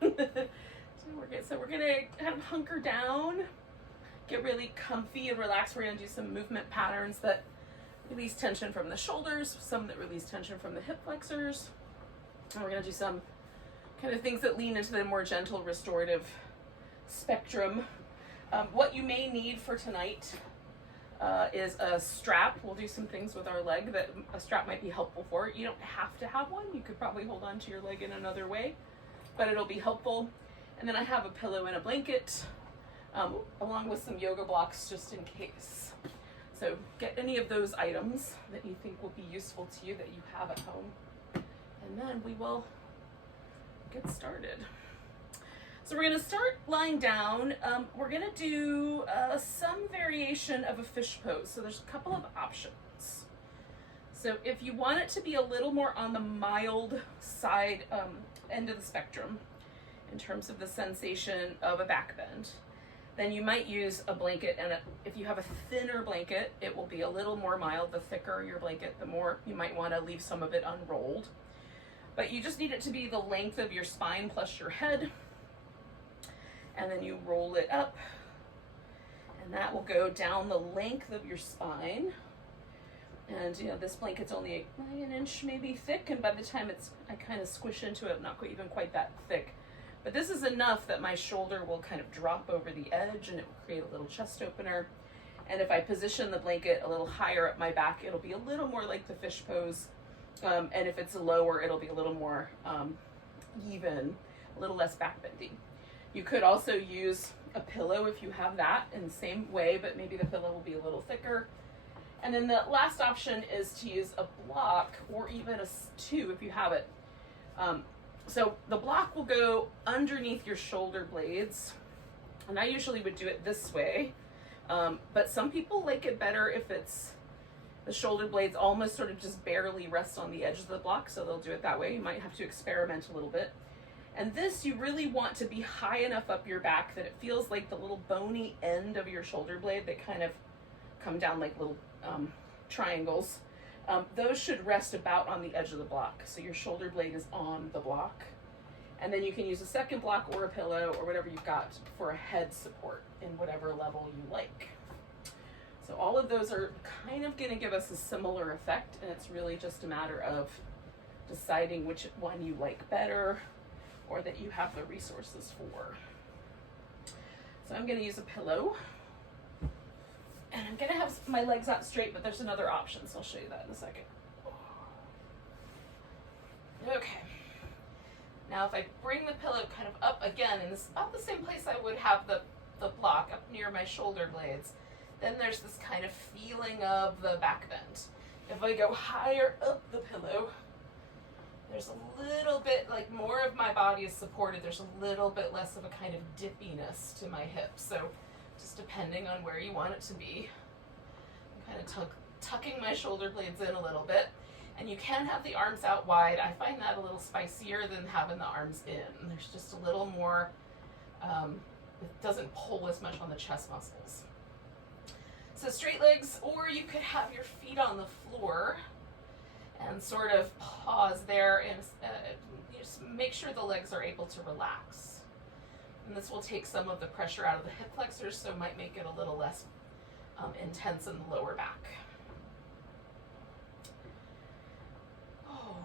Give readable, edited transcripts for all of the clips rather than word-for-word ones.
So, so we're gonna kind of hunker down, get really comfy and relaxed. We're gonna do some movement patterns that release tension from the shoulders, some that release tension from the hip flexors. And we're gonna do some kind of things that lean into the more gentle restorative spectrum. What you may need for tonight is a strap. We'll do some things with our leg that a strap might be helpful for. You don't have to have one. You could probably hold on to your leg in another way, but it'll be helpful. And then I have a pillow and a blanket, along with some yoga blocks just in case. So get any of those items that you think will be useful to you that you have at home. And then we will get started. So we're gonna start lying down. We're gonna do some variation of a fish pose. So there's a couple of options. So if you want it to be a little more on the mild side end of the spectrum in terms of the sensation of a back bend, then you might use a blanket, and if you have a thinner blanket, it will be a little more mild. The thicker your blanket, the more you might want to leave some of it unrolled. But you just need it to be the length of your spine plus your head, and then you roll it up, and that will go down the length of your spine. And you know, this blanket's only an inch maybe thick, and by the time I kind of squish into it, not even quite that thick. But this is enough that my shoulder will kind of drop over the edge and it will create a little chest opener. And if I position the blanket a little higher up my back, it'll be a little more like the fish pose. And if it's lower, it'll be a little more even, a little less back bending. You could also use a pillow if you have that in the same way, but maybe the pillow will be a little thicker. And then the last option is to use a block, or even a two if you have it. So the block will go underneath your shoulder blades, and I usually would do it this way, but some people like it better if it's the shoulder blades almost sort of just barely rest on the edge of the block, so they'll do it that way. You might have to experiment a little bit. And this, you really want to be high enough up your back that it feels like the little bony end of your shoulder blade that kind of come down like little triangles. Those should rest about on the edge of the block. So your shoulder blade is on the block. And then you can use a second block or a pillow or whatever you've got for a head support in whatever level you like. So all of those are kind of going to give us a similar effect, and it's really just a matter of deciding which one you like better or that you have the resources for. So I'm going to use a pillow. And I'm gonna have my legs out straight, but there's another option, so I'll show you that in a second. Okay. Now if I bring the pillow kind of up again, and it's about the same place I would have the block, up near my shoulder blades, then there's this kind of feeling of the back bend. If I go higher up the pillow, there's a little bit, like more of my body is supported, there's a little bit less of a kind of dippiness to my hips. So just depending on where you want it to be. I'm kind of tucking my shoulder blades in a little bit. And you can have the arms out wide. I find that a little spicier than having the arms in. There's just a little more, it doesn't pull as much on the chest muscles. So straight legs, or you could have your feet on the floor and sort of pause there and just make sure the legs are able to relax. And this will take some of the pressure out of the hip flexors, so it might make it a little less intense in the lower back. Oh.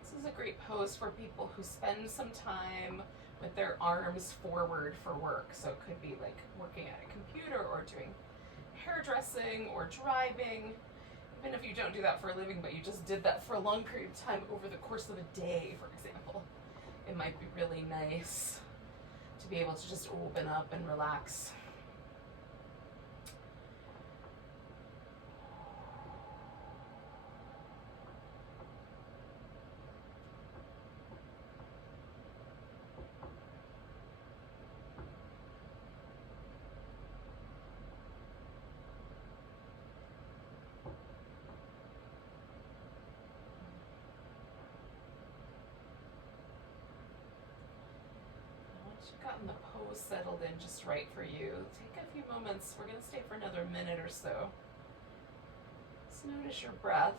This is a great pose for people who spend some time with their arms forward for work. So it could be like working at a computer or doing hairdressing or driving. Even if you don't do that for a living, but you just did that for a long period of time over the course of a day, for example. It might be really nice to be able to just open up and relax. You've gotten the pose settled in just right for you. Take a few moments. We're going to stay for another minute or so. Just notice your breath.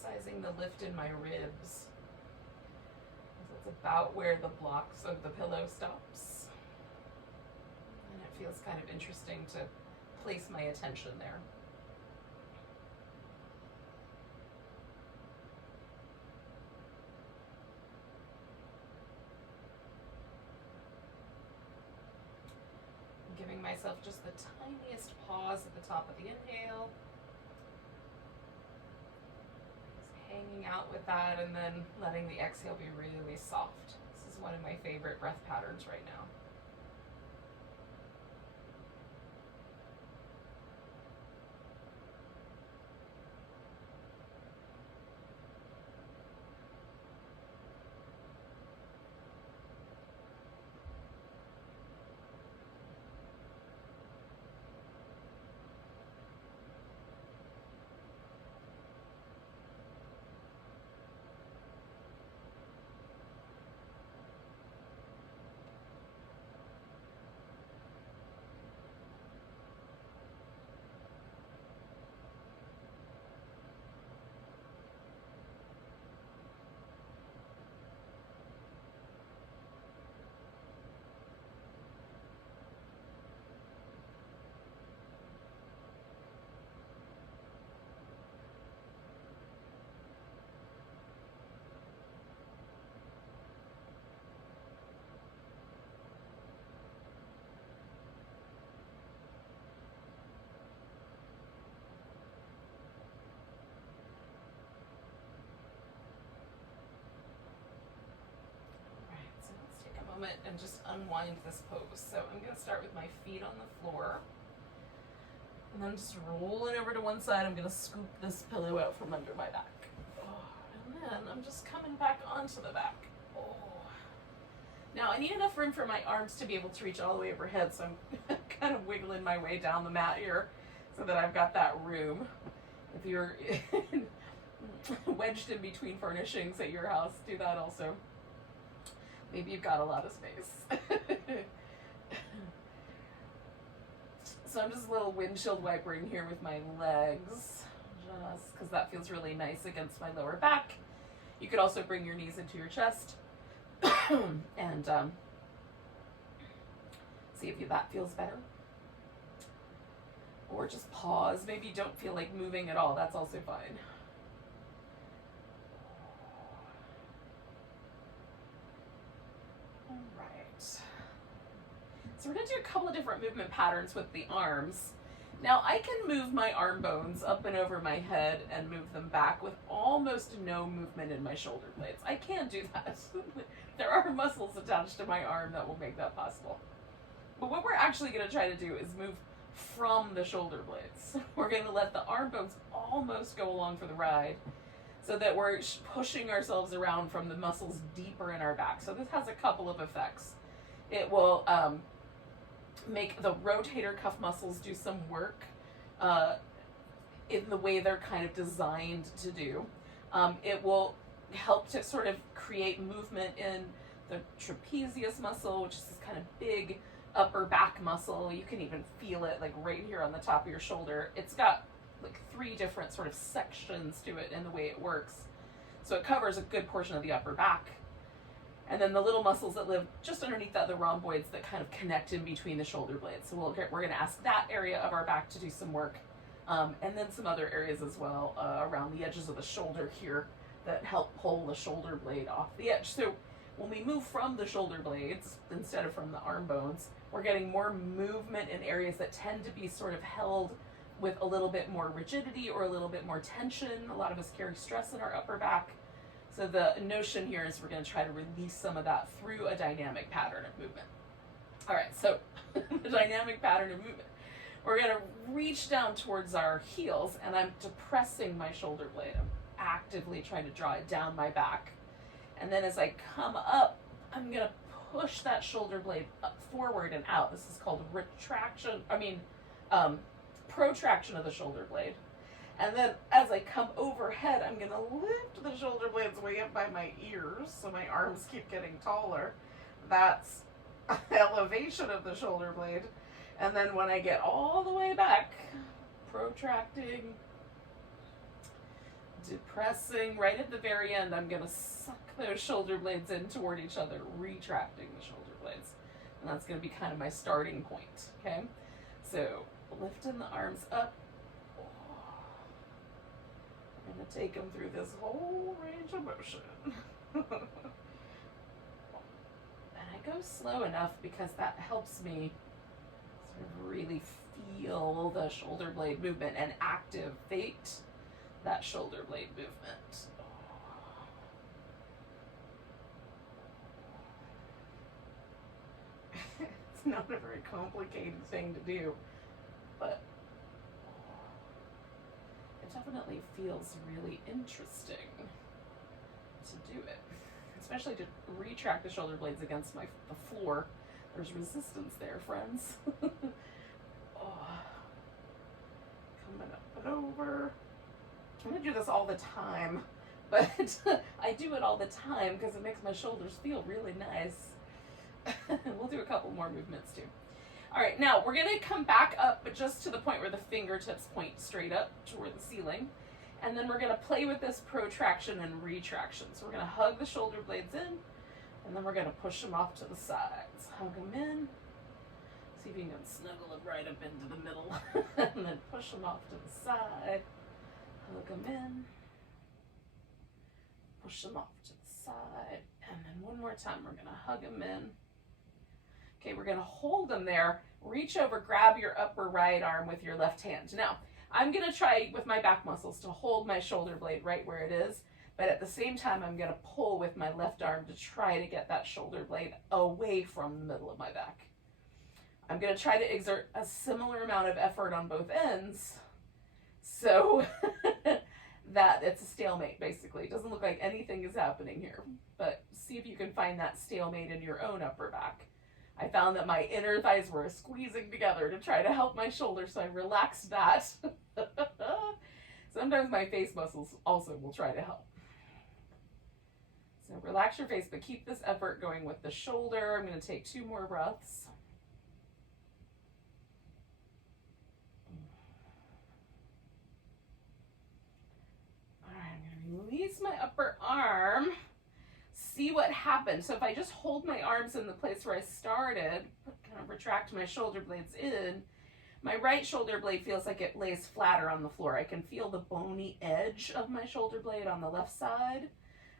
emphasizing the lift in my ribs. It's about where the blocks of the pillow stops. And it feels kind of interesting to place my attention there. I'm giving myself just the tiniest pause at the top of the inhale. Hanging out with that and then letting the exhale be really soft. This is one of my favorite breath patterns right now. And just unwind this pose. So I'm going to start with my feet on the floor, and then just rolling over to one side. I'm going to scoop this pillow out from under my back. And then I'm just coming back onto the back. Now I need enough room for my arms to be able to reach all the way overhead, so I'm kind of wiggling my way down the mat here so that I've got that room. If you're wedged in between furnishings at your house, do that also. Maybe you've got a lot of space. So I'm just a little windshield wipering here with my legs, just because that feels really nice against my lower back. You could also bring your knees into your chest and see if that feels better. Or just pause. Maybe you don't feel like moving at all. That's also fine. So we're going to do a couple of different movement patterns with the arms. Now I can move my arm bones up and over my head and move them back with almost no movement in my shoulder blades. I can do that. There are muscles attached to my arm that will make that possible. But what we're actually going to try to do is move from the shoulder blades. We're going to let the arm bones almost go along for the ride so that we're pushing ourselves around from the muscles deeper in our back. So this has a couple of effects. It will make the rotator cuff muscles do some work in the way they're kind of designed to do. It will help to sort of create movement in the trapezius muscle, which is this kind of big upper back muscle. You can even feel it like right here on the top of your shoulder. It's got like 3 different sort of sections to it in the way it works. So it covers a good portion of the upper back. And then the little muscles that live just underneath that, the rhomboids that kind of connect in between the shoulder blades. So we're going to ask that area of our back to do some work. And then some other areas as well around the edges of the shoulder here that help pull the shoulder blade off the edge. So when we move from the shoulder blades instead of from the arm bones, we're getting more movement in areas that tend to be sort of held with a little bit more rigidity or a little bit more tension. A lot of us carry stress in our upper back. So the notion here is we're going to try to release some of that through a dynamic pattern of movement. All right, so the dynamic pattern of movement. We're going to reach down towards our heels, and I'm depressing my shoulder blade. I'm actively trying to draw it down my back. And then as I come up, I'm going to push that shoulder blade up forward and out. This is called protraction of the shoulder blade. And then as I come overhead, I'm going to lift the shoulder blades way up by my ears so my arms keep getting taller. That's elevation of the shoulder blade. And then when I get all the way back, protracting Depressing right at the very end. I'm going to suck those shoulder blades in toward each other, retracting the shoulder blades. And that's going to be kind of my starting point, okay? So lifting the arms up. I'm going to take them through this whole range of motion. And I go slow enough because that helps me sort of really feel the shoulder blade movement and activate that shoulder blade movement. It's not a very complicated thing to do, but it definitely feels really interesting to do it, especially to retract the shoulder blades against the floor. There's resistance there, friends. Coming up and over. I'm gonna do this all the time, but I do it all the time because it makes my shoulders feel really nice. We'll do a couple more movements too. All right, now we're gonna come back up, but just to the point where the fingertips point straight up toward the ceiling. And then we're gonna play with this protraction and retraction. So we're gonna hug the shoulder blades in, and then we're gonna push them off to the sides. Hug them in. See if you can snuggle them right up into the middle, and then push them off to the side. Hug them in, push them off to the side, and then one more time we're gonna hug them in. Okay, we're gonna hold them there, reach over, grab your upper right arm with your left hand. Now, I'm gonna try with my back muscles to hold my shoulder blade right where it is, but at the same time I'm gonna pull with my left arm to try to get that shoulder blade away from the middle of my back. I'm gonna try to exert a similar amount of effort on both ends, so that it's a stalemate, basically. It doesn't look like anything is happening here, but see if you can find that stalemate in your own upper back. I found that my inner thighs were squeezing together to try to help my shoulders, so I relaxed that. Sometimes my face muscles also will try to help. So relax your face, but keep this effort going with the shoulder. I'm going to take 2 more breaths. Release my upper arm, see what happens. So if I just hold my arms in the place where I started, kind of retract my shoulder blades in, my right shoulder blade feels like it lays flatter on the floor. I can feel the bony edge of my shoulder blade on the left side,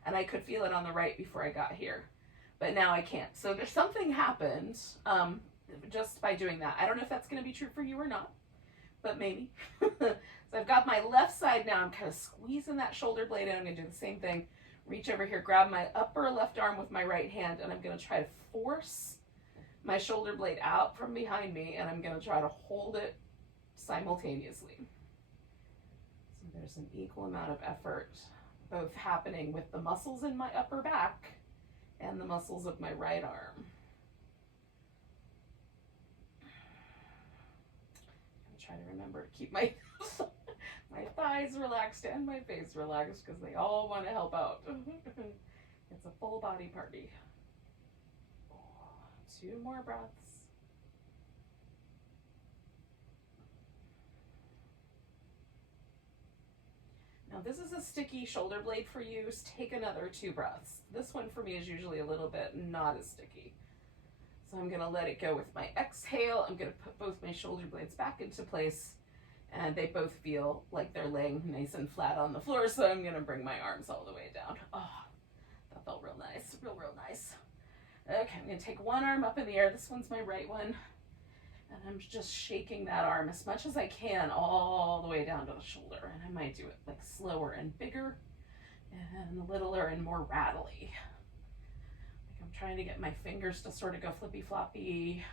and I could feel it on the right before I got here. But now I can't. So there's something happened just by doing that. I don't know if that's going to be true for you or not, but maybe. So I've got my left side now. I'm kind of squeezing that shoulder blade in. I'm going to do the same thing. Reach over here, grab my upper left arm with my right hand, and I'm going to try to force my shoulder blade out from behind me, and I'm going to try to hold it simultaneously. So there's an equal amount of effort, both happening with the muscles in my upper back and the muscles of my right arm. I'm trying to remember to keep my my thighs relaxed and my face relaxed because they all want to help out. It's a full body party. 2 more breaths. Now this is a sticky shoulder blade for you. Take another 2 breaths. This one for me is usually a little bit not as sticky. So I'm going to let it go with my exhale. I'm going to put both my shoulder blades back into place, and they both feel like they're laying nice and flat on the floor, so I'm going to bring my arms all the way down. Oh, that felt real nice, real nice. Okay, I'm going to take one arm up in the air. This one's my right one, and I'm just shaking that arm as much as I can all the way down to the shoulder, and I might do it like slower and bigger and littler and more rattly. Like I'm trying to get my fingers to sort of go flippy floppy,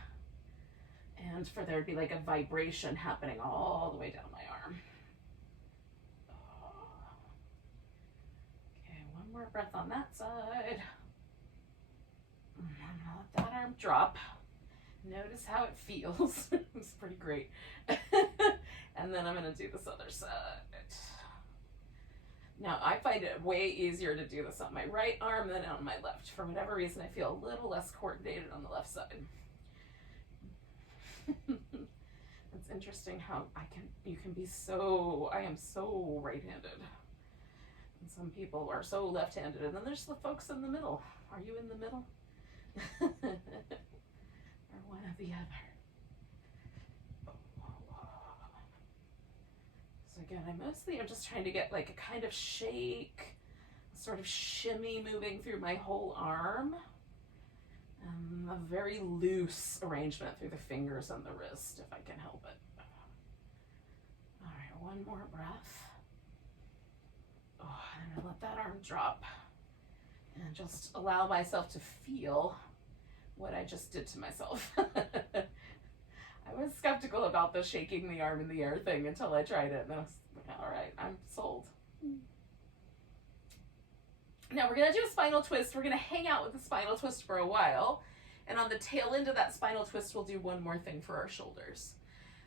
and for there to be like a vibration happening all the way down my arm. Okay, one more breath on that side. Let that arm drop. Notice how it feels. It's pretty great. And then I'm going to do this other side. Now, I find it way easier to do this on my right arm than on my left. For whatever reason, I feel a little less coordinated on the left side. It's interesting how I am so right-handed. And some people are so left-handed, and then there's the folks in the middle. Are you in the middle? Or one or the other? So again, I mostly am just trying to get like a kind of shake, sort of shimmy moving through my whole arm. A very loose arrangement through the fingers and the wrist, if I can help it. All right, one more breath. Oh, I'm gonna let that arm drop and just allow myself to feel what I just did to myself. I was skeptical about the shaking the arm in the air thing until I tried it, and then I was like, all right, I'm sold. Now we're gonna do a spinal twist. We're gonna hang out with the spinal twist for a while, and on the tail end of that spinal twist, we'll do one more thing for our shoulders.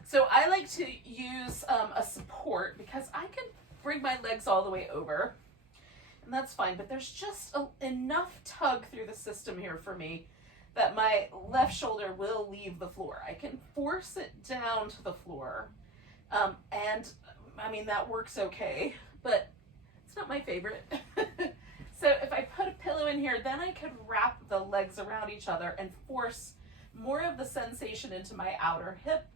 So I like to use a support because I can bring my legs all the way over, and that's fine, but there's just enough tug through the system here for me that my left shoulder will leave the floor. I can force it down to the floor, and I mean, that works okay, but it's not my favorite. So if I put a pillow in here, then I could wrap the legs around each other and force more of the sensation into my outer hip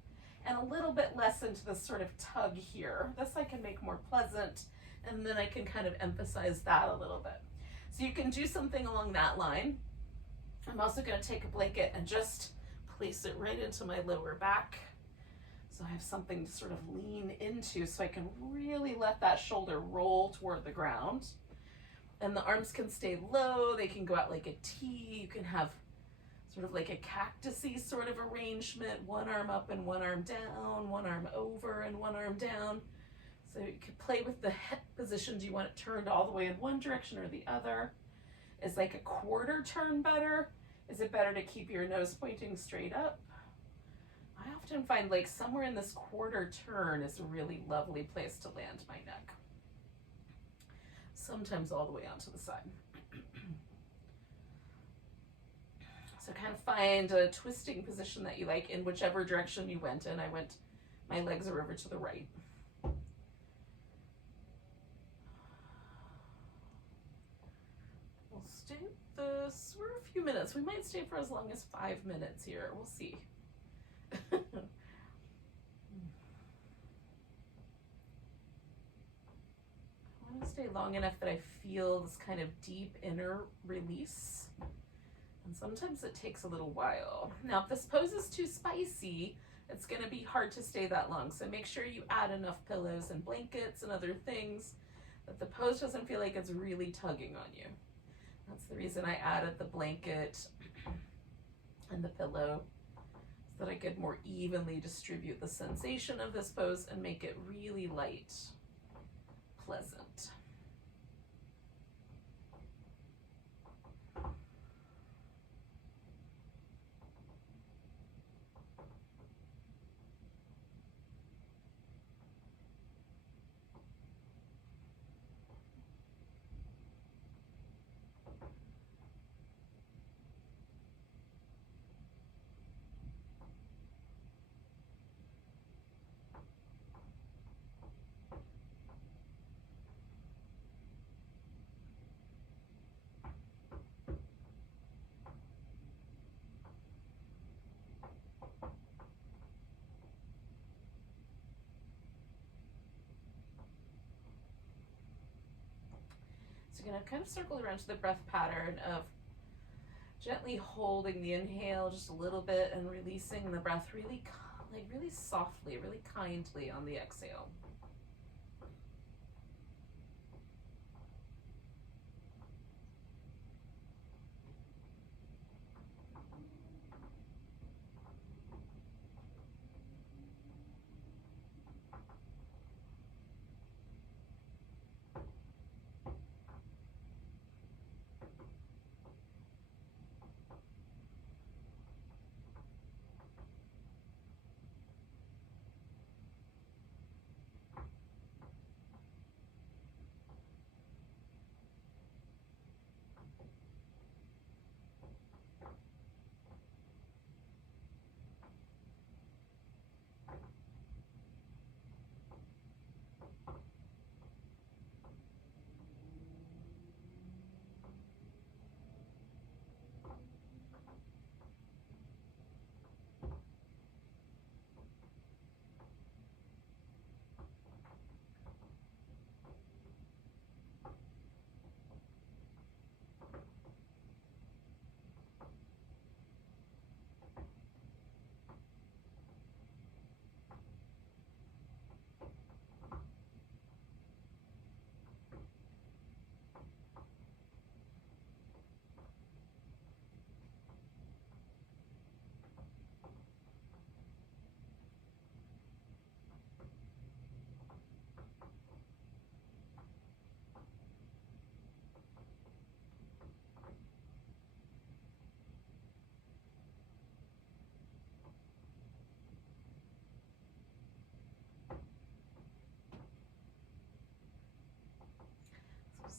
and a little bit less into this sort of tug here. This I can make more pleasant, and then I can kind of emphasize that a little bit. So you can do something along that line. I'm also going to take a blanket and just place it right into my lower back. So I have something to sort of lean into so I can really let that shoulder roll toward the ground. And the arms can stay low, they can go out like a T, you can have sort of like a cactusy sort of arrangement, one arm up and one arm down, one arm over and one arm down. So you can play with the hip position. Do you want it turned all the way in one direction or the other? Is like a quarter turn better? Is it better to keep your nose pointing straight up? I often find like somewhere in this quarter turn is a really lovely place to land my neck. Sometimes all the way onto the side. So kind of find a twisting position that you like in whichever direction you went in. My legs are over to the right. We'll stay with this for a few minutes. We might stay for as long as 5 minutes here. We'll see. Stay long enough that I feel this kind of deep inner release. And sometimes it takes a little while. Now, if this pose is too spicy, it's going to be hard to stay that long. So make sure you add enough pillows and blankets and other things that the pose doesn't feel like it's really tugging on you. That's the reason I added the blanket and the pillow, so that I could more evenly distribute the sensation of this pose and make it really light, pleasant. So you're gonna kind of circle around to the breath pattern of gently holding the inhale just a little bit and releasing the breath really softly, really kindly on the exhale.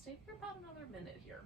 stay for about another minute here.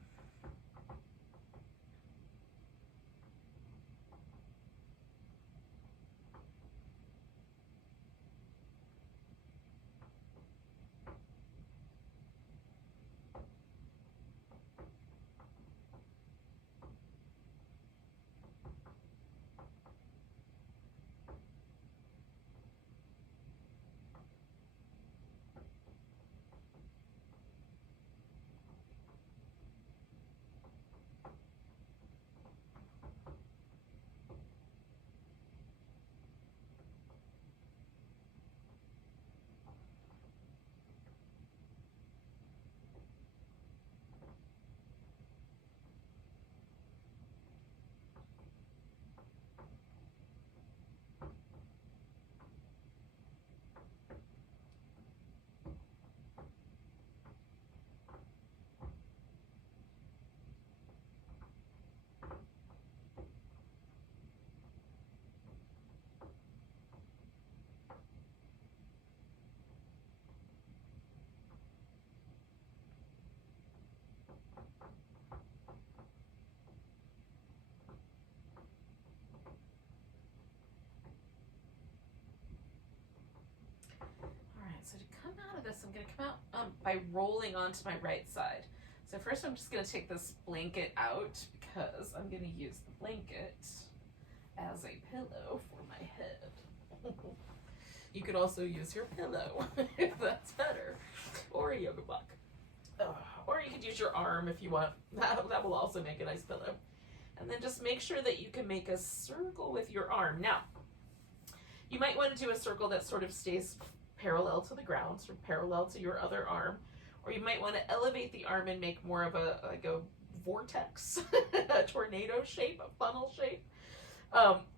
So to come out of this, I'm going to come out by rolling onto my right side. So first I'm just going to take this blanket out because I'm going to use the blanket as a pillow for my head. You could also use your pillow if that's better, or a yoga block. Or you could use your arm if you want. That will also make a nice pillow. And then just make sure that you can make a circle with your arm. Now, you might want to do a circle that sort of stays parallel to the ground, sort of parallel to your other arm, or you might want to elevate the arm and make more of a vortex, a tornado shape, a funnel shape.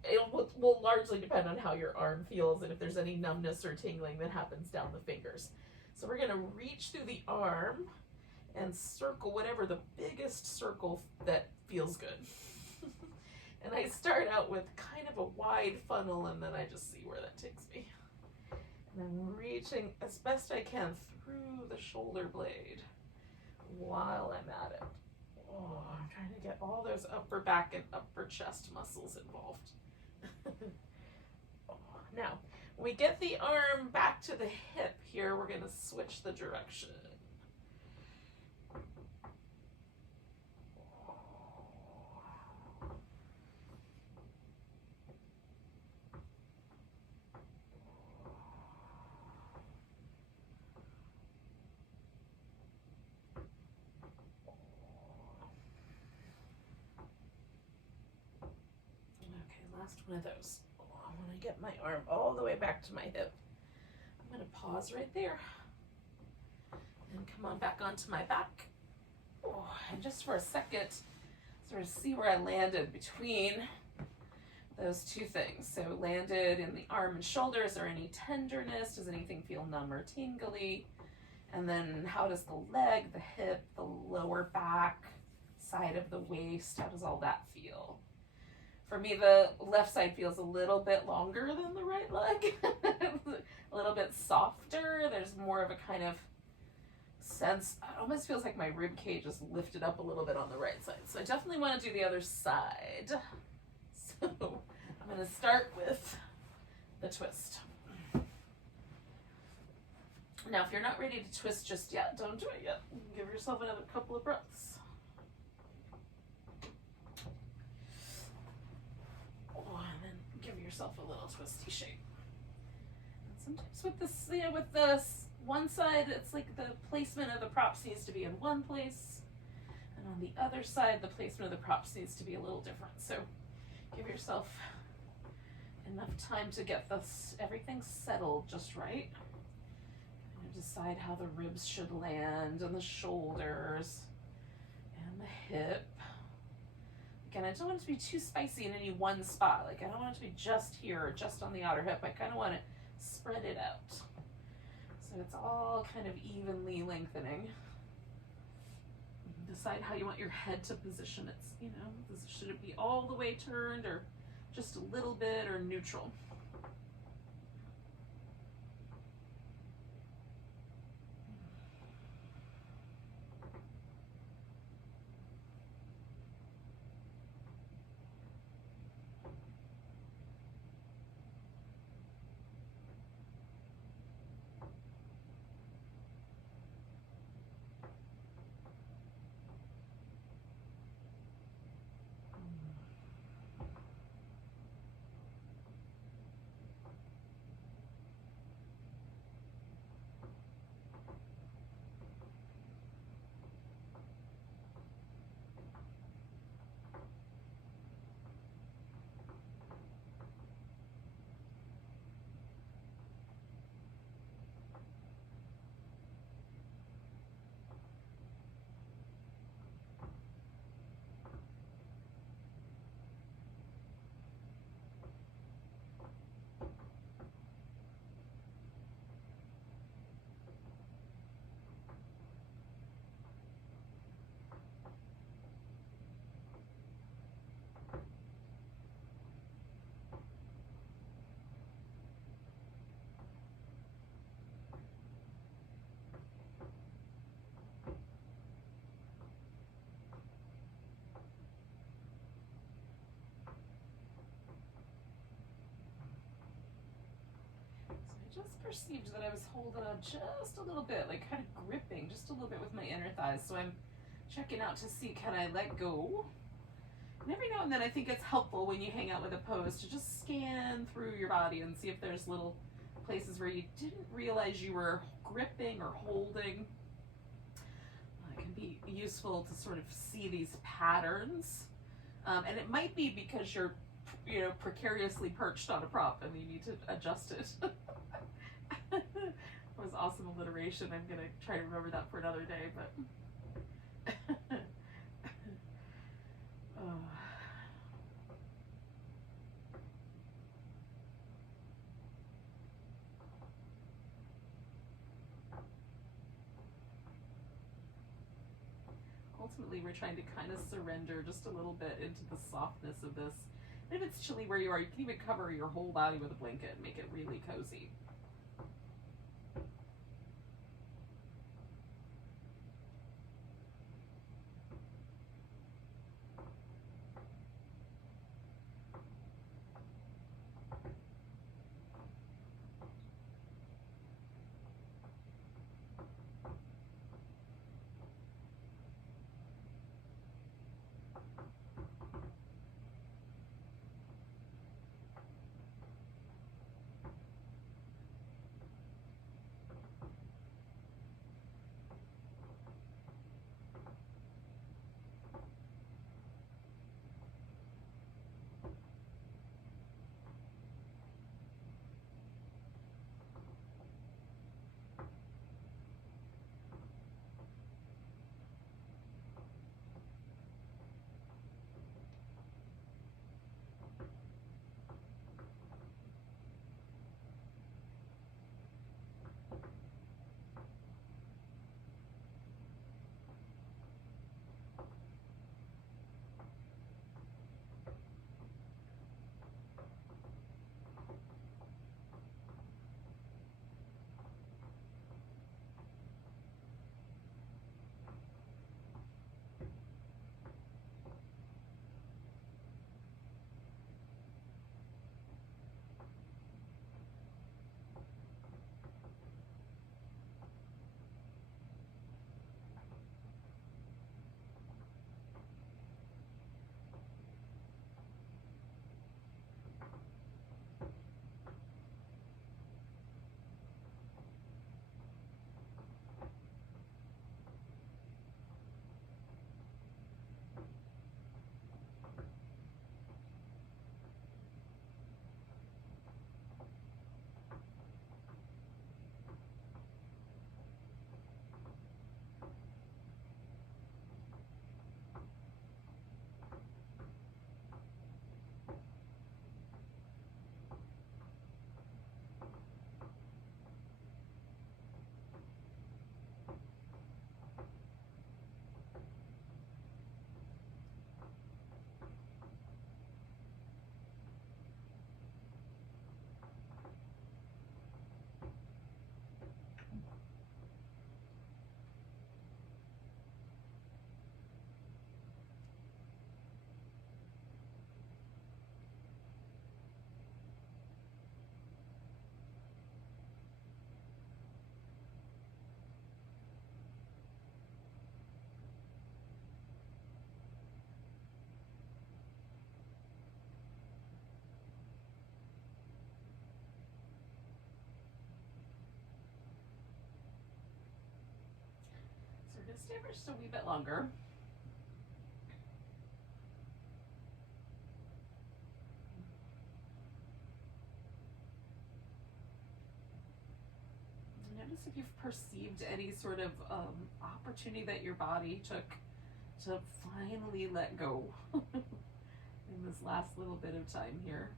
It will largely depend on how your arm feels and if there's any numbness or tingling that happens down the fingers. So we're going to reach through the arm and circle whatever the biggest circle that feels good. And I start out with kind of a wide funnel, and then I just see where that takes me. And I'm reaching as best I can through the shoulder blade while I'm at it. Oh, I'm trying to get all those upper back and upper chest muscles involved. Now, when we get the arm back to the hip here, we're going to switch the direction. Last one of those. I want to get my arm all the way back to my hip. I'm going to pause right there and come on back onto my back. And just for a second, sort of see where I landed between those two things. So landed in the arm and shoulder. Is there any tenderness? Does anything feel numb or tingly? And then how does the leg, the hip, the lower back, side of the waist, how does all that feel? For me, the left side feels a little bit longer than the right leg, a little bit softer. There's more of a kind of sense, it almost feels like my rib cage is lifted up a little bit on the right side. So I definitely want to do the other side. So I'm going to start with the twist. Now, if you're not ready to twist just yet, don't do it yet. Give yourself another couple of breaths. And then give yourself a little twisty shape. And sometimes with this, with this one side, it's like the placement of the props needs to be in one place, and on the other side, the placement of the props needs to be a little different. So give yourself enough time to get this everything settled just right. And decide how the ribs should land, and the shoulders, and the hip. Again, I don't want it to be too spicy in any one spot. Like, I don't want it to be just here or just on the outer hip. I kind of want to spread it out, so it's all kind of evenly lengthening. Decide how you want your head to position it. Should it be all the way turned, or just a little bit, or neutral? just perceived that I was holding on just a little bit, like kind of gripping just a little bit with my inner thighs. So I'm checking out to see, can I let go? And every now and then I think it's helpful when you hang out with a pose to just scan through your body and see if there's little places where you didn't realize you were gripping or holding. It can be useful to sort of see these patterns. And it might be because you're, precariously perched on a prop and you need to adjust it. That was awesome alliteration. I'm going to try to remember that for another day, but oh. Ultimately, we're trying to kind of surrender just a little bit into the softness of this. And if it's chilly where you are, you can even cover your whole body with a blanket and make it really cozy. So we're going to stay for just a wee bit longer. Notice if you've perceived any sort of opportunity that your body took to finally let go in this last little bit of time here.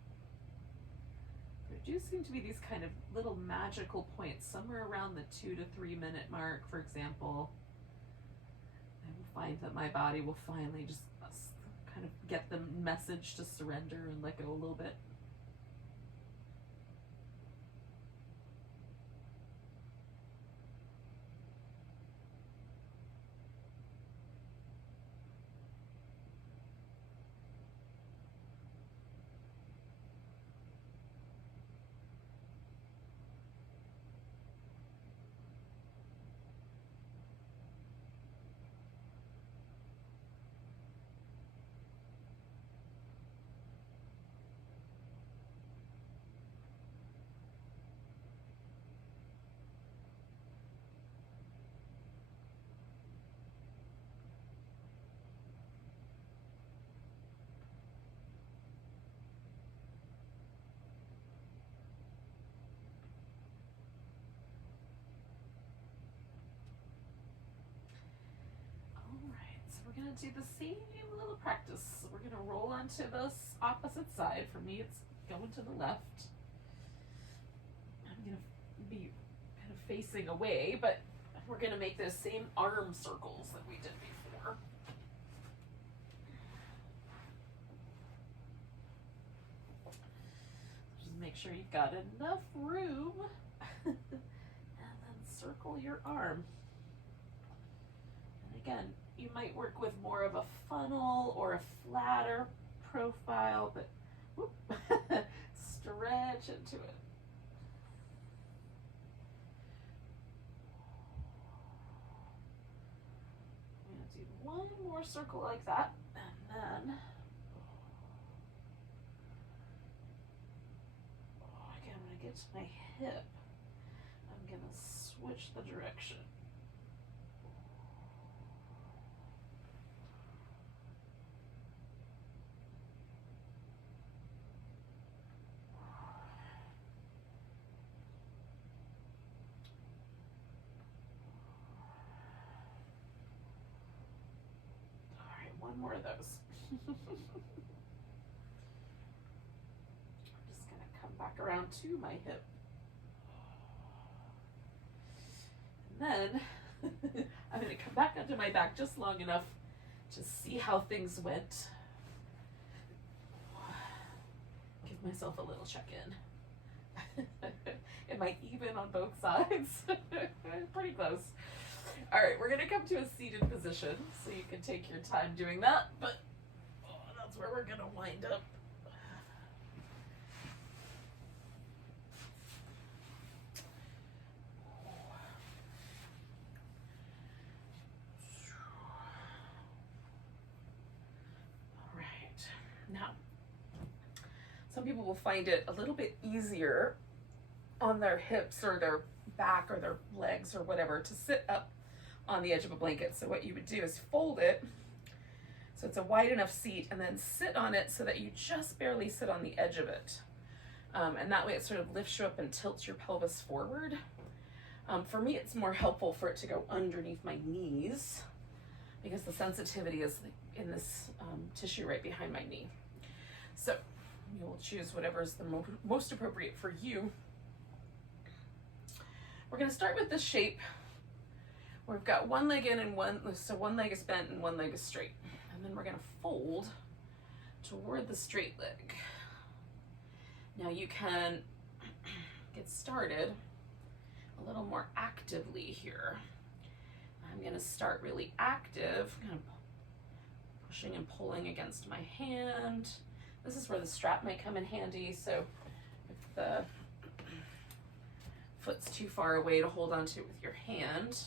There do seem to be these kind of little magical points, somewhere around the 2 to 3 minute mark, for example. I will find that my body will finally just kind of get the message to surrender and let go a little bit. we're gonna do the same little practice. We're gonna roll onto this opposite side. For me, it's going to the left. I'm gonna be kind of facing away, but we're gonna make those same arm circles that we did before. Just make sure you've got enough room, and then circle your arm. And again, you might work with more of a funnel or a flatter profile, but whoop, stretch into it. I'm going to do one more circle like that, and then again, when I get to my hip, I'm going to switch the direction. One more of those. I'm just going to come back around to my hip. And then I'm going to come back onto my back just long enough to see how things went. Give myself a little check-in. Am I even on both sides? Pretty close. All right, we're gonna come to a seated position, so you can take your time doing that, but that's where we're gonna wind up. All right, now, some people will find it a little bit easier on their hips or their back or their legs or whatever to sit up on the edge of a blanket. So what you would do is fold it so it's a wide enough seat, and then sit on it so that you just barely sit on the edge of it. And that way it sort of lifts you up and tilts your pelvis forward. For me, it's more helpful for it to go underneath my knees because the sensitivity is in this tissue right behind my knee. So you'll choose whatever is the most appropriate for you. We're going to start with this shape. We've got one leg in and one leg is bent and one leg is straight. And then we're going to fold toward the straight leg. Now you can get started a little more actively here. I'm going to start really active, kind of pushing and pulling against my hand. This is where the strap might come in handy. So if the foot's too far away to hold onto it with your hand,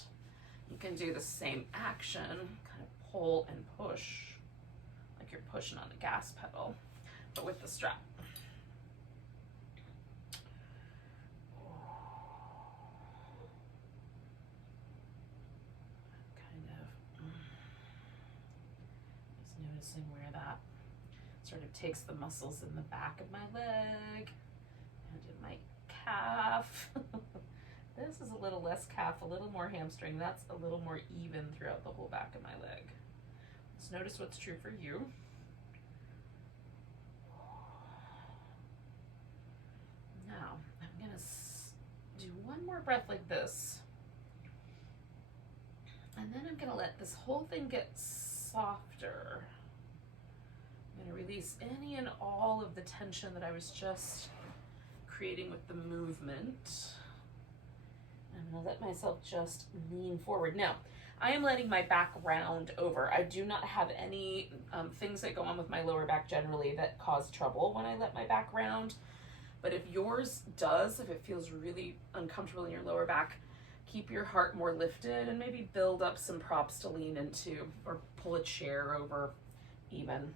you can do the same action, kind of pull and push, like you're pushing on the gas pedal, but with the strap. Kind of just noticing where that sort of takes the muscles in the back of my leg and in my calf. This is a little less calf, a little more hamstring. That's a little more even throughout the whole back of my leg. Let's notice what's true for you. Now, I'm going to do one more breath like this. And then I'm going to let this whole thing get softer. I'm going to release any and all of the tension that I was just creating with the movement. I'm going to let myself just lean forward. Now, I am letting my back round over. I do not have any things that go on with my lower back generally that cause trouble when I let my back round. But if yours does, if it feels really uncomfortable in your lower back, keep your heart more lifted and maybe build up some props to lean into or pull a chair over even.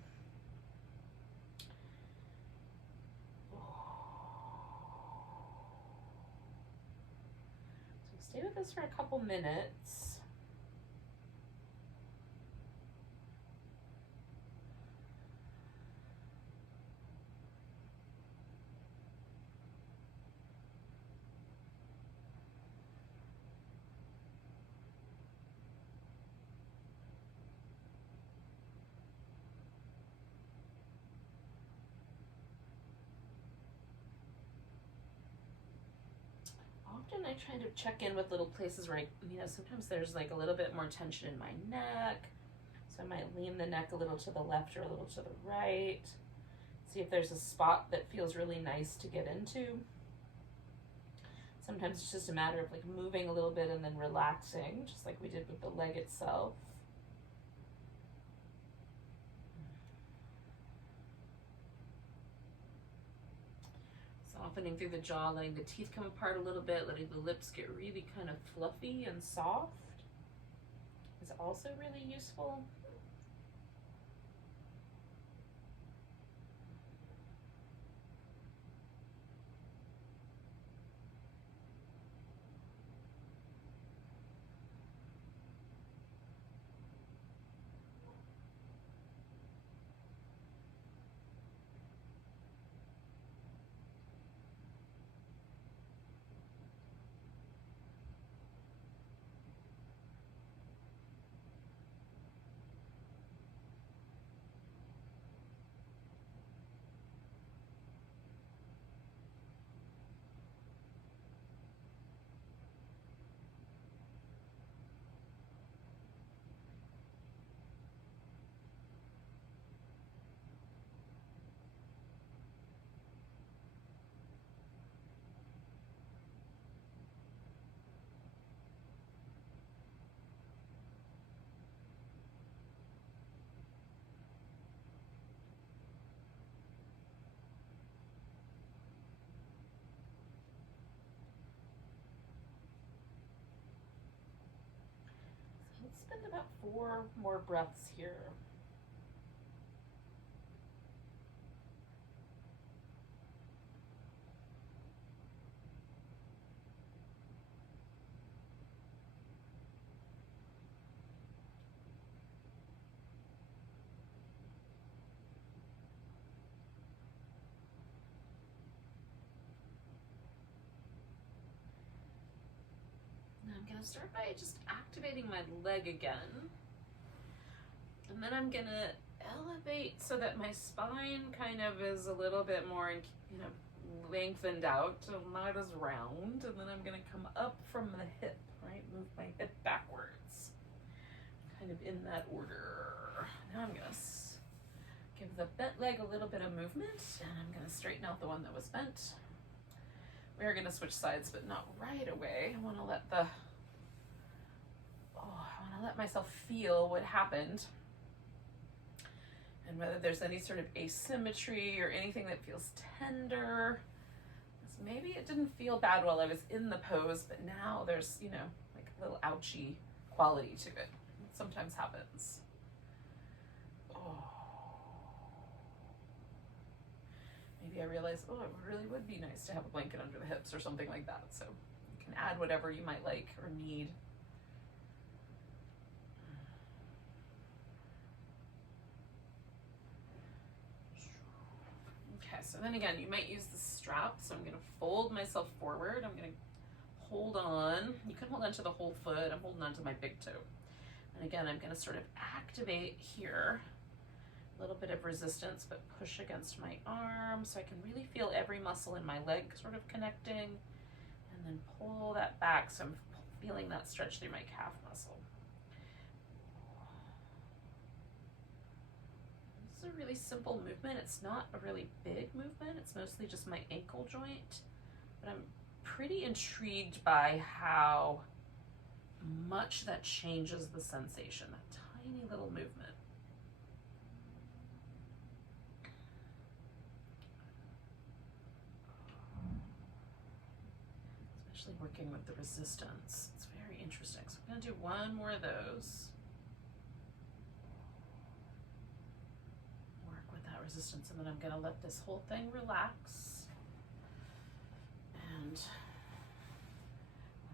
Stay with this for a couple minutes. I try to check in with little places where sometimes there's like a little bit more tension in my neck. So I might lean the neck a little to the left or a little to the right. See if there's a spot that feels really nice to get into. Sometimes it's just a matter of like moving a little bit and then relaxing, just like we did with the leg itself. Softening through the jaw, letting the teeth come apart a little bit, letting the lips get really kind of fluffy and soft is also really useful. Let's spend about 4 more breaths here. I'm going to start by just activating my leg again. And then I'm going to elevate so that my spine kind of is a little bit more, lengthened out, so not as round. And then I'm going to come up from the hip, right? Move my hip backwards, kind of in that order. Now I'm going to give the bent leg a little bit of movement, and I'm going to straighten out the one that was bent. We're going to switch sides, but not right away. I want to let myself feel what happened, and whether there's any sort of asymmetry or anything that feels tender. Maybe it didn't feel bad while I was in the pose, but now there's, like a little ouchy quality to it. It sometimes happens. Maybe I realized, it really would be nice to have a blanket under the hips or something like that. So you can add whatever you might like or need. Okay, so then again, you might use the strap. So I'm going to fold myself forward. I'm going to hold on. You can hold on to the whole foot. I'm holding on to my big toe. And again, I'm going to sort of activate here. A little bit of resistance, but push against my arm so I can really feel every muscle in my leg sort of connecting, and then pull that back so I'm feeling that stretch through my calf muscle. This is a really simple movement. It's not a really big movement. It's mostly just my ankle joint, but I'm pretty intrigued by how much that changes the sensation, that tiny little movement. Especially working with the resistance. It's very interesting. So I'm going to do one more of those. Work with that resistance, and then I'm going to let this whole thing relax. And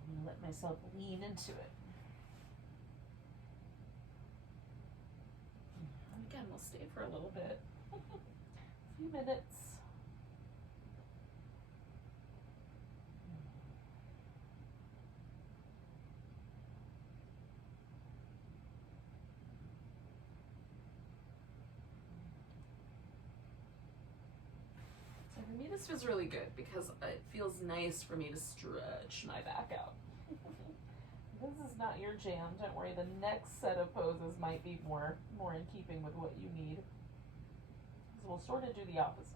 I'm going to let myself lean into it. And again, we'll stay for a little bit. A few minutes. For me, this feels really good because it feels nice for me to stretch my back out. This is not your jam. Don't worry. The next set of poses might be more in keeping with what you need. So we'll sort of do the opposite.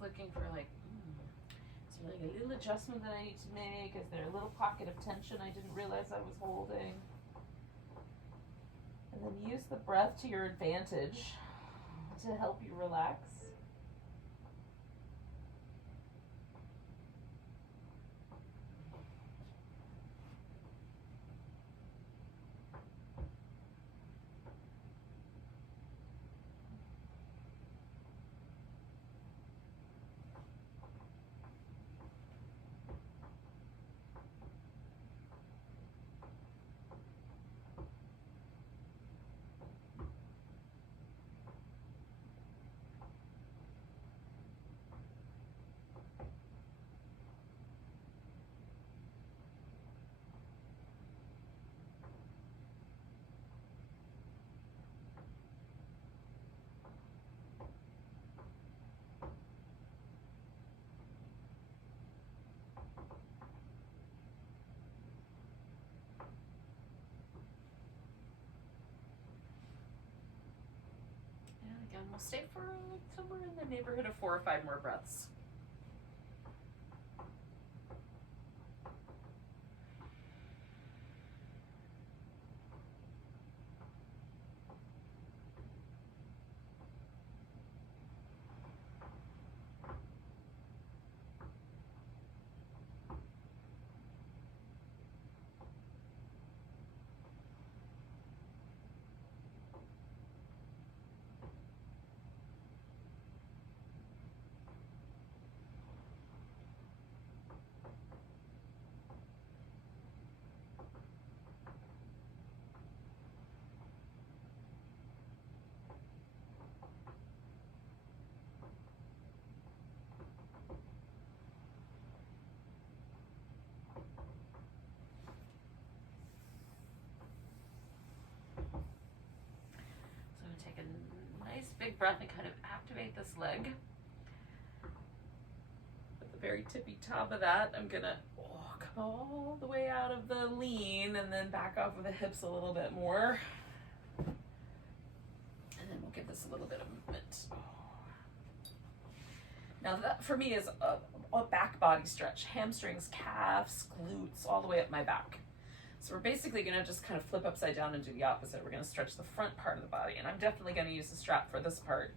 Looking for like, is there like a little adjustment that I need to make? Is there a little pocket of tension I didn't realize I was holding? And then use the breath to your advantage to help you relax. And we'll stay for somewhere in the neighborhood of 4 or 5 more breaths. Take a nice big breath and kind of activate this leg. At the very tippy top of that, I'm gonna come all the way out of the lean and then back off with the hips a little bit more. And then we'll give this a little bit of movement. Now that for me is a back body stretch, hamstrings, calves, glutes, all the way up my back. So we're basically gonna just kind of flip upside down and do the opposite. We're gonna stretch the front part of the body, and I'm definitely gonna use the strap for this part.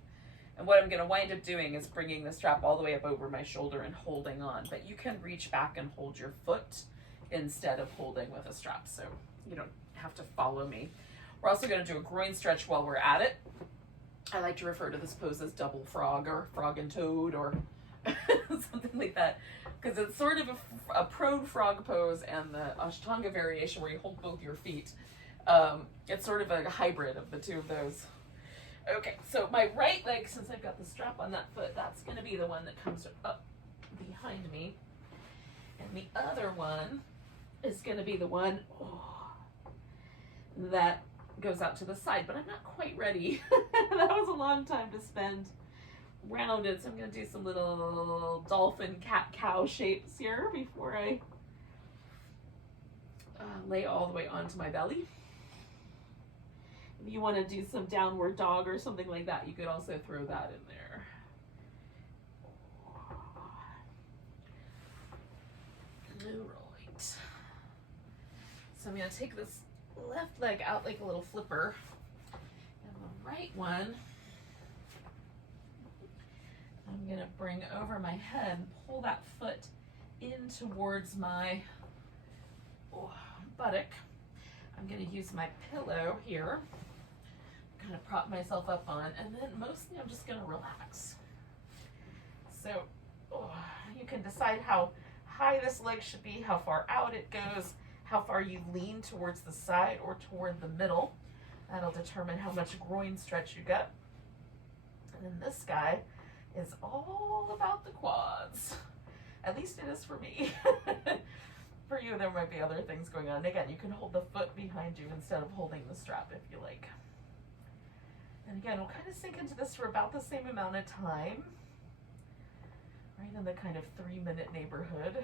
And what I'm gonna wind up doing is bringing the strap all the way up over my shoulder and holding on. But you can reach back and hold your foot instead of holding with a strap, so you don't have to follow me. We're also gonna do a groin stretch while we're at it. I like to refer to this pose as double frog or frog and toad or something like that, because it's sort of a prone frog pose and the Ashtanga variation where you hold both your feet. It's sort of a hybrid of the two of those. Okay, so my right leg, since I've got the strap on that foot, that's going to be the one that comes up behind me. And the other one is going to be the one that goes out to the side, but I'm not quite ready. That was a long time to spend rounded, so I'm going to do some little dolphin cat cow shapes here before I lay all the way onto my belly. If you want to do some downward dog or something like that, you could also throw that in there. right. So I'm going to take this left leg out like a little flipper, and the right one I'm going to bring over my head and pull that foot in towards my buttock. I'm going to use my pillow here, kind of prop myself up on, and then mostly I'm just going to relax. So you can decide how high this leg should be, how far out it goes, how far you lean towards the side or toward the middle. That'll determine how much groin stretch you get. And then this guy is all about the quads. At least it is for me. For you, there might be other things going on. And again, you can hold the foot behind you instead of holding the strap if you like. And again, we'll kind of sink into this for about the same amount of time. Right in the kind of 3-minute neighborhood.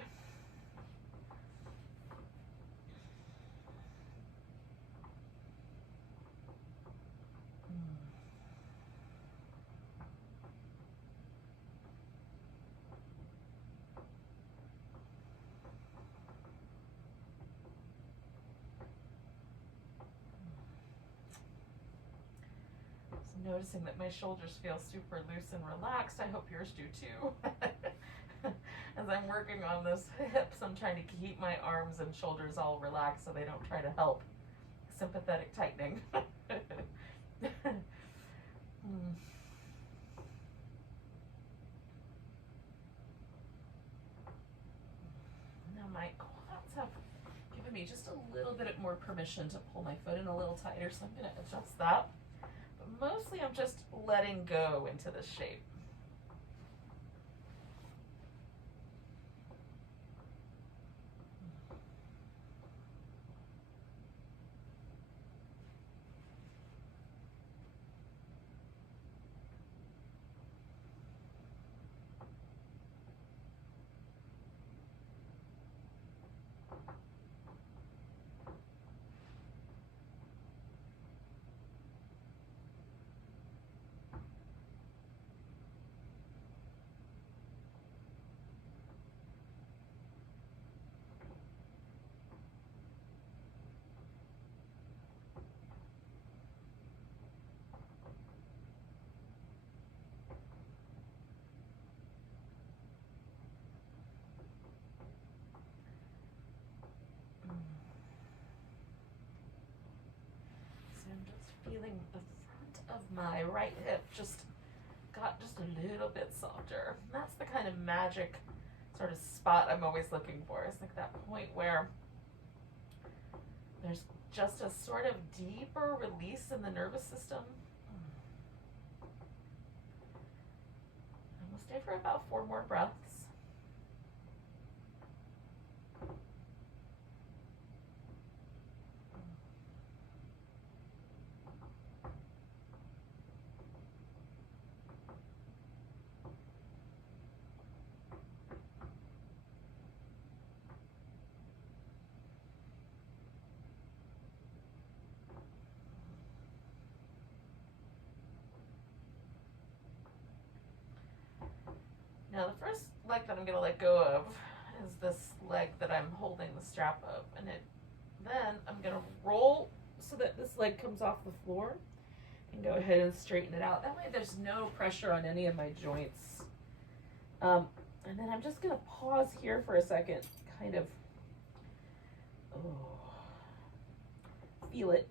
Noticing that my shoulders feel super loose and relaxed. I hope yours do too. As I'm working on those hips, I'm trying to keep my arms and shoulders all relaxed so they don't try to help sympathetic tightening. Now my quads have given me just a little bit more permission to pull my foot in a little tighter, so I'm going to adjust that. Mostly I'm just letting go into this shape. Feeling the front of my right hip just got just a little bit softer. And that's the kind of magic sort of spot I'm always looking for. It's like that point where there's just a sort of deeper release in the nervous system. And we'll stay for about 4 more breaths. Now the first leg that I'm going to let go of is this leg that I'm holding the strap of, and then I'm going to roll so that this leg comes off the floor and go ahead and straighten it out. That way there's no pressure on any of my joints. And then I'm just going to pause here for a second, kind of feel it,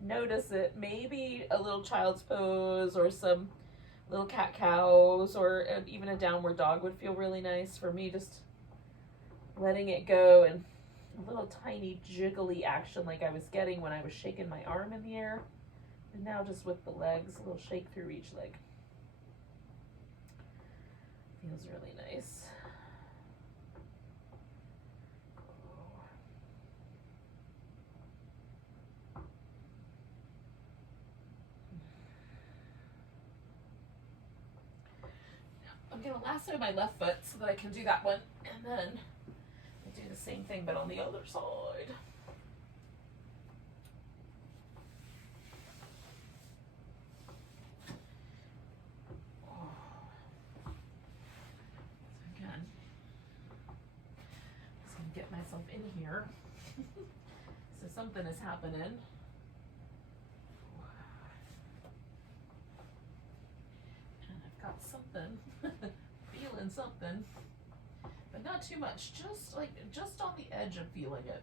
notice it, maybe a little child's pose or some little cat cows, or even a downward dog would feel really nice for me. Just letting it go, and a little tiny jiggly action like I was getting when I was shaking my arm in the air. And now just with the legs, a little shake through each leg. Feels really nice. I'm going to lasso my left foot so that I can do that one, and then I'll do the same thing but on the other side. So again, myself in here. So something is happening. And I've got something, feeling something, but not too much, just on the edge of feeling it.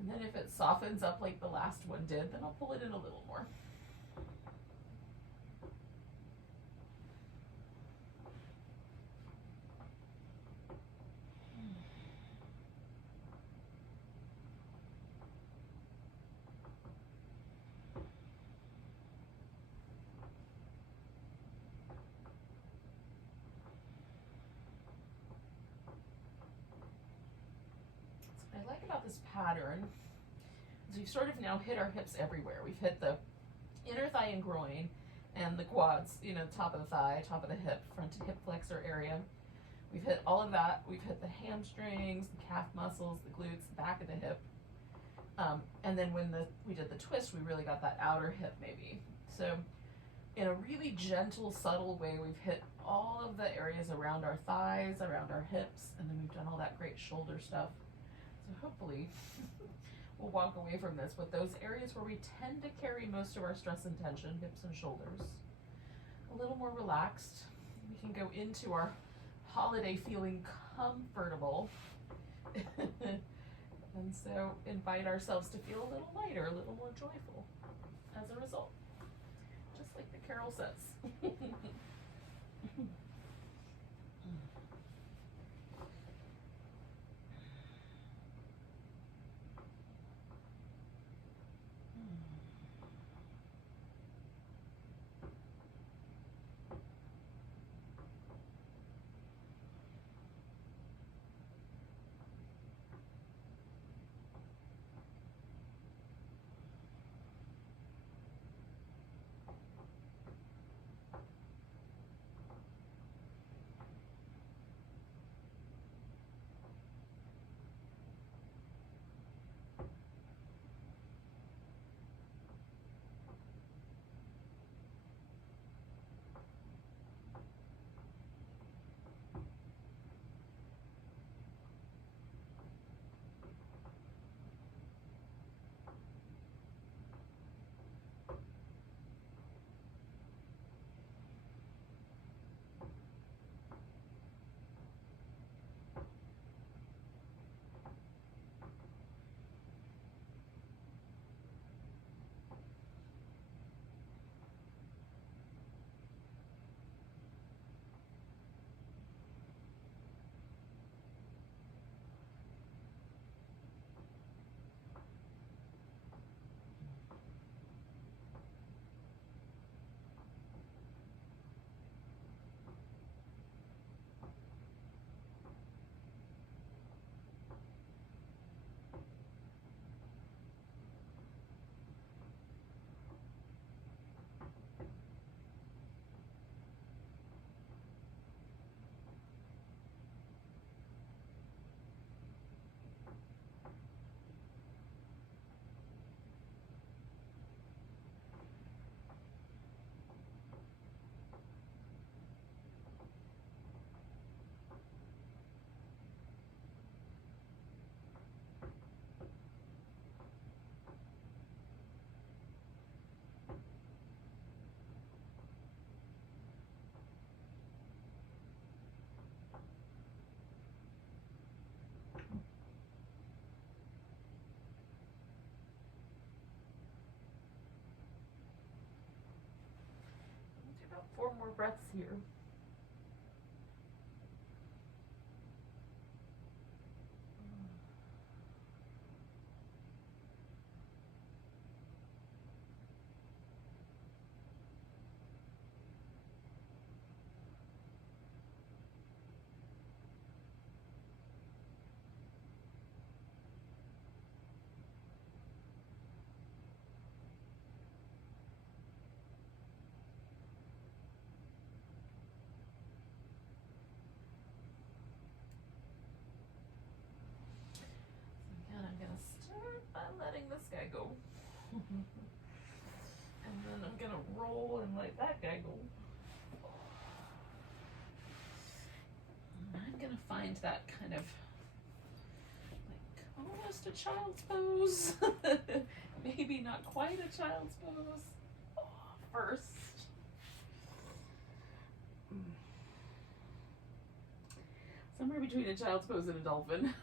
And then if it softens up like the last one did, then I'll pull it in a little more. What I like about this pattern is we've sort of now hit our hips everywhere. We've hit the inner thigh and groin and the quads, you know, top of the thigh, top of the hip, front to hip flexor area. We've hit all of that. We've hit the hamstrings, the calf muscles, the glutes, the back of the hip. And then when we did the twist, we really got that outer hip maybe. So in a really gentle, subtle way, we've hit all of the areas around our thighs, around our hips, and then we've done all that great shoulder stuff. So hopefully we'll walk away from this with those areas where we tend to carry most of our stress and tension, hips and shoulders, a little more relaxed. We can go into our holiday feeling comfortable. And so invite ourselves to feel a little lighter, a little more joyful as a result. Just like the carol says. About 4 more breaths here. Letting this guy go. And then I'm gonna roll and let that guy go. I'm gonna find that kind of almost a child's pose. Maybe not quite a child's pose. Oh, first. Somewhere between a child's pose and a dolphin.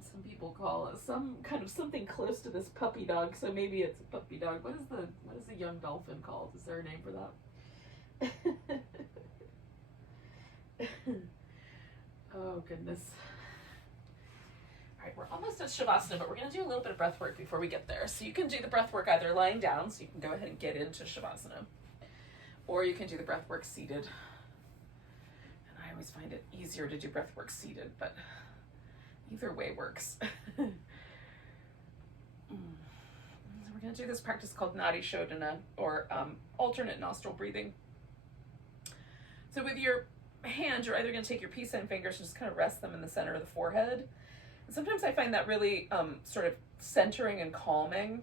Some people call it some kind of something close to this puppy dog, so maybe it's a puppy dog. What is the young dolphin called? Is there a name for that? Oh goodness. All right, we're almost at Shavasana, but we're going to do a little bit of breath work before we get there. So you can do the breath work either lying down, so you can go ahead and get into Shavasana, or you can do the breath work seated. And I always find it easier to do breath work seated, but either way works. So we're going to do this practice called Nadi Shodhana, or alternate nostril breathing. So with your hand, you're either going to take your peace sign fingers and just kind of rest them in the center of the forehead. And sometimes I find that really sort of centering and calming.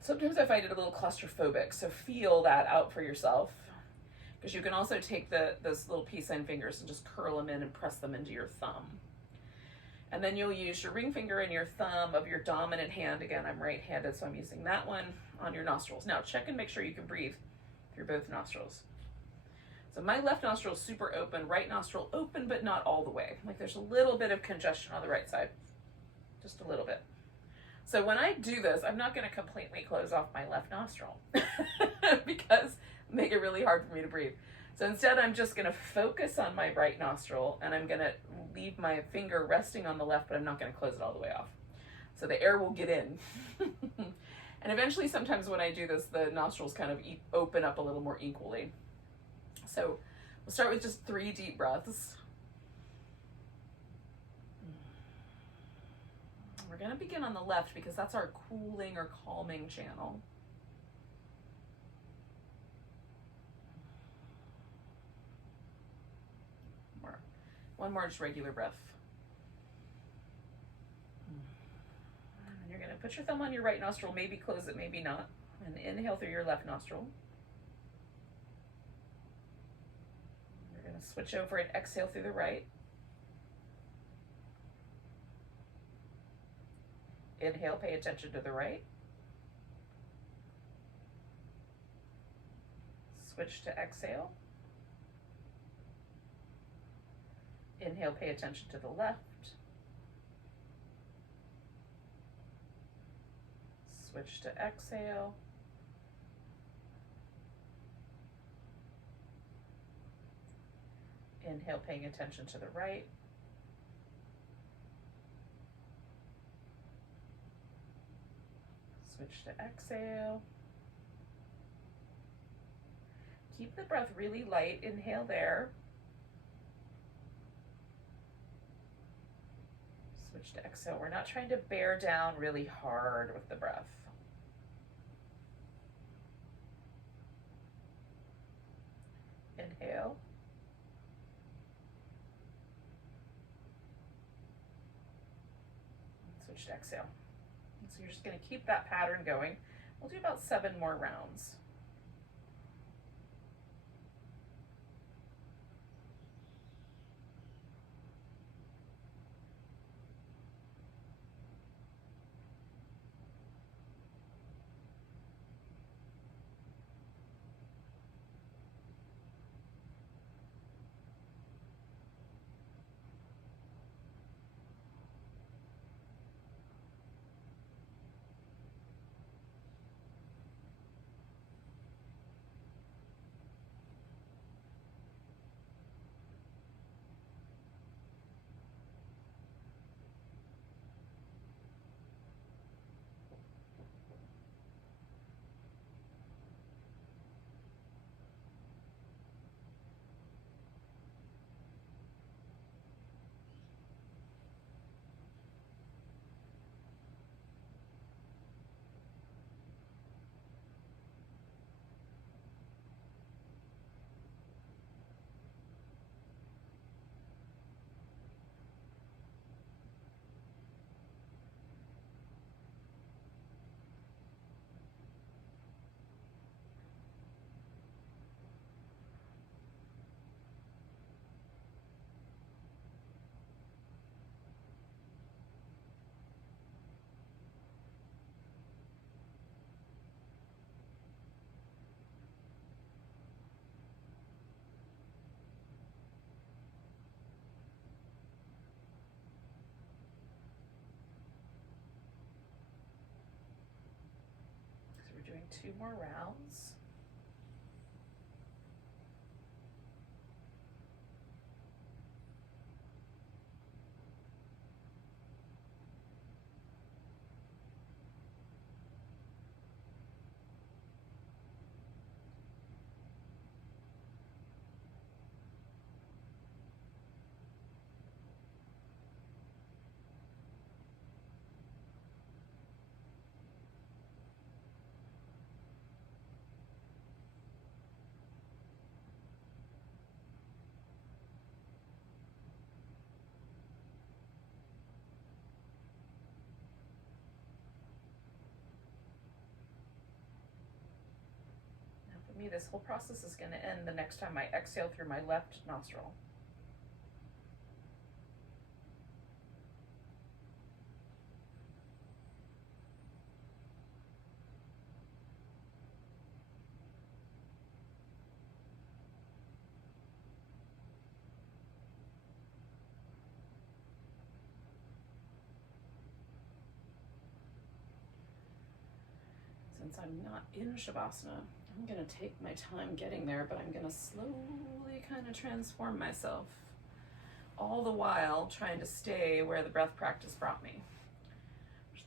Sometimes I find it a little claustrophobic, so feel that out for yourself. Because you can also take those little peace sign fingers and just curl them in and press them into your thumb. And then you'll use your ring finger and your thumb of your dominant hand. Again, I'm right-handed, so I'm using that one on your nostrils. Now check and make sure you can breathe through both nostrils. So my left nostril is super open, right nostril open, but not all the way. Like there's a little bit of congestion on the right side, just a little bit. So when I do this, I'm not going to completely close off my left nostril because it make it really hard for me to breathe. So instead, I'm just going to focus on my right nostril, and I'm going to leave my finger resting on the left, but I'm not going to close it all the way off. So the air will get in. And eventually, sometimes when I do this, the nostrils kind of open up a little more equally. So we'll start with just 3 deep breaths. We're going to begin on the left because that's our cooling or calming channel. One more just regular breath. And you're going to put your thumb on your right nostril, maybe close it, maybe not. And inhale through your left nostril. You're going to switch over and exhale through the right. Inhale, pay attention to the right. Switch to exhale. Inhale, pay attention to the left. Switch to exhale. Inhale, paying attention to the right. Switch to exhale. Keep the breath really light. Inhale there. Switch to exhale. We're not trying to bear down really hard with the breath. Inhale. Switch to exhale. So you're just going to keep that pattern going. We'll do about 7 more rounds. doing 2 more rounds. Me, this whole process is going to end the next time I exhale through my left nostril. Since I'm not in Shavasana, I'm going to take my time getting there, but I'm going to slowly kind of transform myself, all the while trying to stay where the breath practice brought me.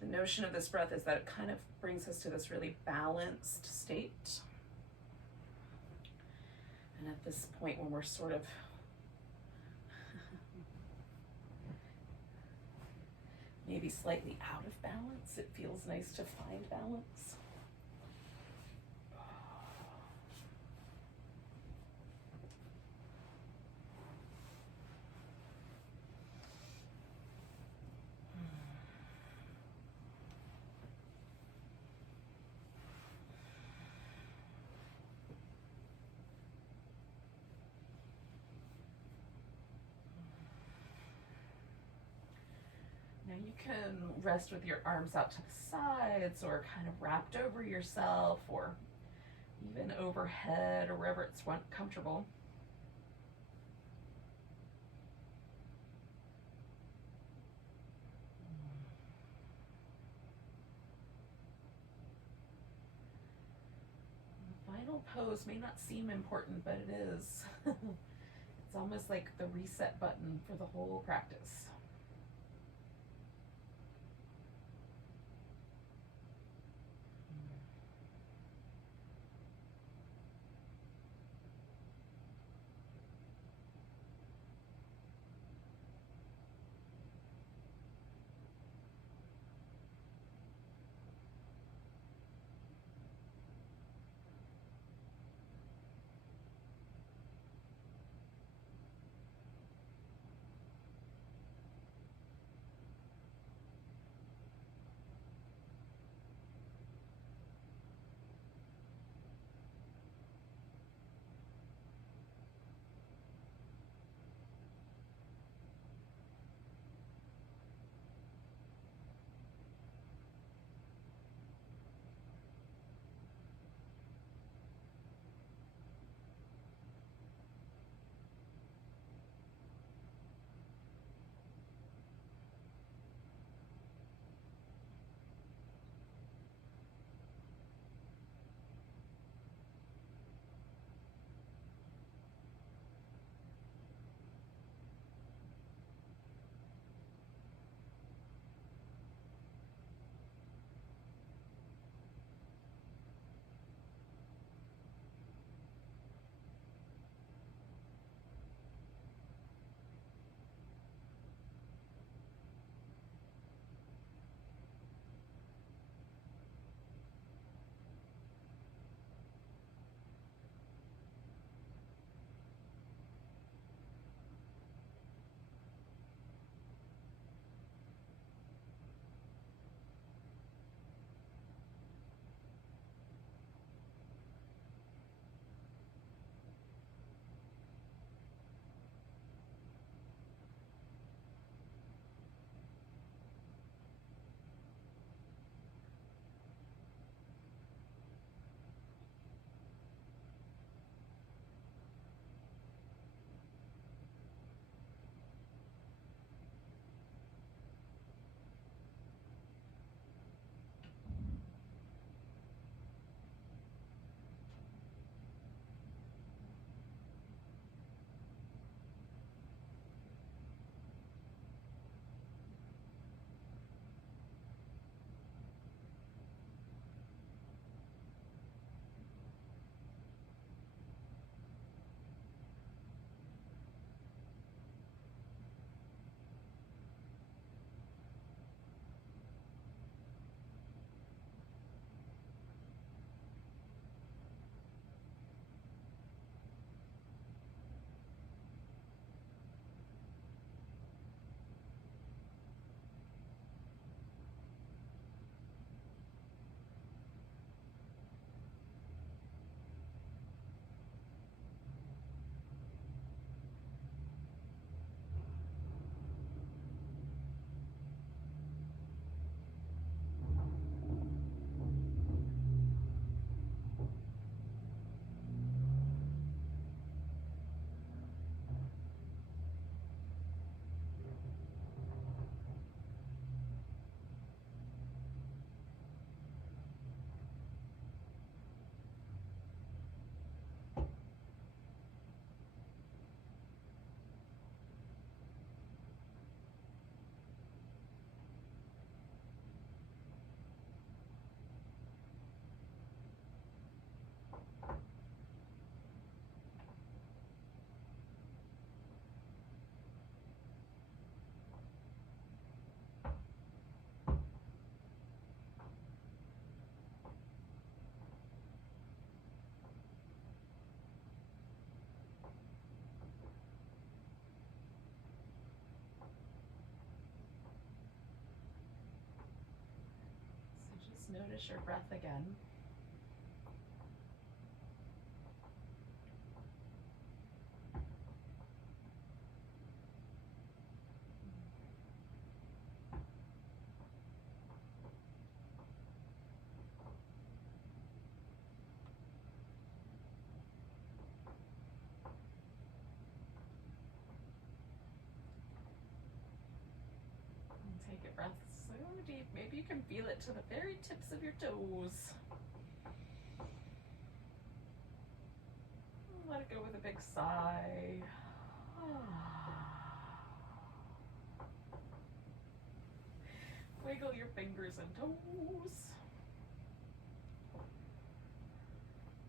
The notion of this breath is that it kind of brings us to this really balanced state. And at this point when we're sort of maybe slightly out of balance, it feels nice to find balance. Now you can rest with your arms out to the sides or kind of wrapped over yourself or even overhead or wherever it's comfortable. The final pose may not seem important, but it is. It's almost like the reset button for the whole practice. notice your breath again. Take a breath so deep. Maybe you can feel it to the very tips of your toes. Let it go with a big sigh. Wiggle your fingers and toes.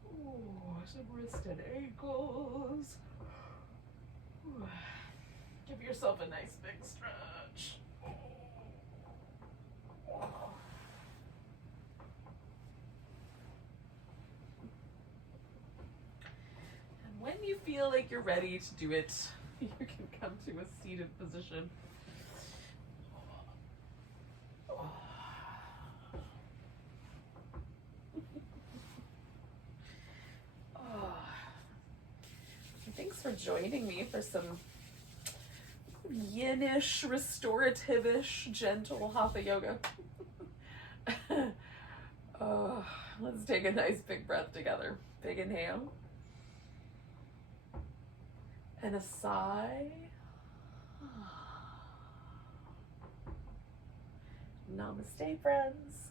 Ooh, some wrist and ankles. Ooh. Give yourself a nice big stretch. And when you feel like you're ready to do it, you can come to a seated position. Thanks for joining me for some yin-ish, restorative-ish, gentle Hatha yoga. Let's take a nice big breath together. Big inhale. And a sigh. Namaste, friends.